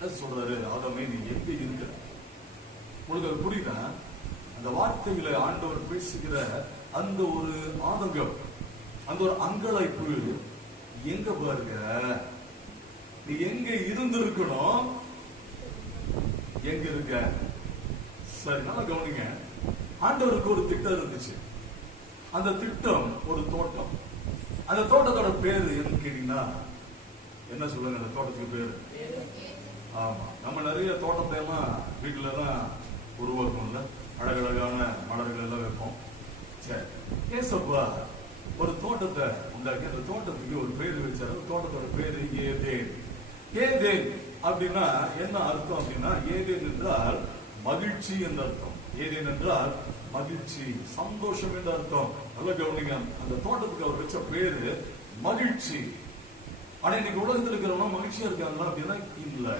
என்ன சொல்றாரு ஆதமே நீ எங்க இருக்கிற உங்களுக்கு அது புரியுதா? அந்த வார்த்தைகளை ஆண்டவர் பேசுகிற அந்த ஒரு ஆதங்கம் அந்த ஒரு அங்கலாய்ப்பு எங்க பாருங்க? நீ எங்க இருந்திருக்கணும்? எங்க இருக்க? சரி நல்லா கவனிங்க. ஆண்டவருக்கு ஒரு திட்டம் இருந்துச்சு. அந்த திட்டம் ஒரு தோட்டம். அந்த தோட்டத்தோட பேரு என்ன கேட்டீங்கன்னா என்ன சொல்லுங்க அந்த தோட்டத்துக்கு பேரு? ஆமா. நம்ம நிறைய தோட்டத்தை எல்லாம் வீட்டுல எல்லாம் உருவாக்கணும்ல. அழகழகான மலர்கள் எல்லாம் வைப்போம். சரி ஏசப்பா ஒரு தோட்டத்தை உண்டாக்கி அந்த தோட்டத்துக்கு ஒரு பேர் வச்சாரு. தோட்டத்தோட பேரு ஏதேன். ஏதேன் அப்படின்னா என்ன அர்த்தம் அப்படின்னா ஏதேன் என்றால் மகிழ்ச்சி என்ற அர்த்தம். ஏதேன் என்றால் மகிழ்ச்சி சந்தோஷம் என்று அர்த்தம். நல்ல கவனிங்க அந்த தோட்டத்துக்கு அவர் வச்ச பேரு மகிழ்ச்சி. ஆனா இன்னைக்கு உலகத்தில் இருக்கிறவங்க மகிழ்ச்சியா இருக்காங்களா அப்படின்னா இல்லை.